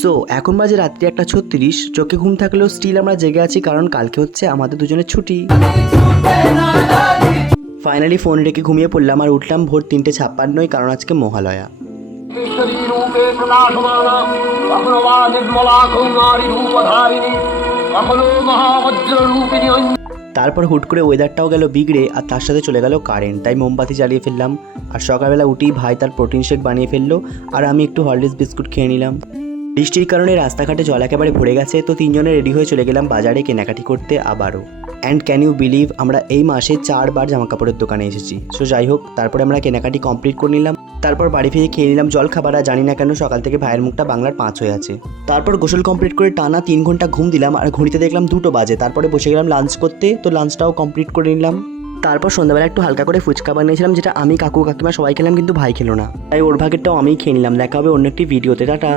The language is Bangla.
সো এখন বাজে রাত্রি 1:36, চোখে ঘুম থাকলেও স্টিল আমরা জেগে আছি, কারণ কালকে হচ্ছে আমাদের দুজনের ছুটি। ফাইনালি ফোন রেখে ঘুমিয়ে পড়লাম আর উঠলাম ভোর 3:56, কারণ আজকে মহালয়া। তারপর হুট করে ওয়েদারটাও গেল বিগড়ে আর তার সাথে চলে গেল কারেন্ট, তাই মোমবাতি জ্বালিয়ে ফেললাম। আর সকালবেলা উঠেই ভাই তার প্রোটিন শেক বানিয়ে ফেললো আর আমি একটু হরলিক্স বিস্কুট খেয়ে নিলাম। বৃষ্টির কারণে রাস্তাঘাটে জল একেবারে ভরে গেছে, তো তিনজনে রেডি হয়ে চলে গেলাম বাজারে কেনাকাটি করতে আবারও। অ্যান্ড ক্যান ইউ বিলিভ, আমরা এই মাসে 4 বার জামা কাপড়ের দোকানে এসেছি। সো যাই হোক, তারপরে আমরা কেনাকাটি কমপ্লিট করে নিলাম। তারপর বাড়ি ফিরে খেয়ে নিলাম জল খাবার, আর জানি না কেন সকাল থেকে ভাইয়ের মুখটা বাংলার 5 হয়ে আছে। তারপর গোসল কমপ্লিট করে টানা 3 ঘন্টা ঘুম দিলাম, আর ঘড়িতে দেখলাম 2টো বাজে। তারপরে বসে গেলাম লাঞ্চ করতে, তো লাঞ্চটাও কমপ্লিট করে নিলাম। তারপর সন্ধ্যাবেলা একটু হালকা করে ফুচকা বানিয়েছিলাম, যেটা আমি, কাকু, কাকিমা সবাই খেলাম, কিন্তু ভাই খেলো না, তাই ওর ভাগেরটাও আমিই খেয়ে নিলাম। দেখা হবে অন্য একটি ভিডিওতে, টাটা।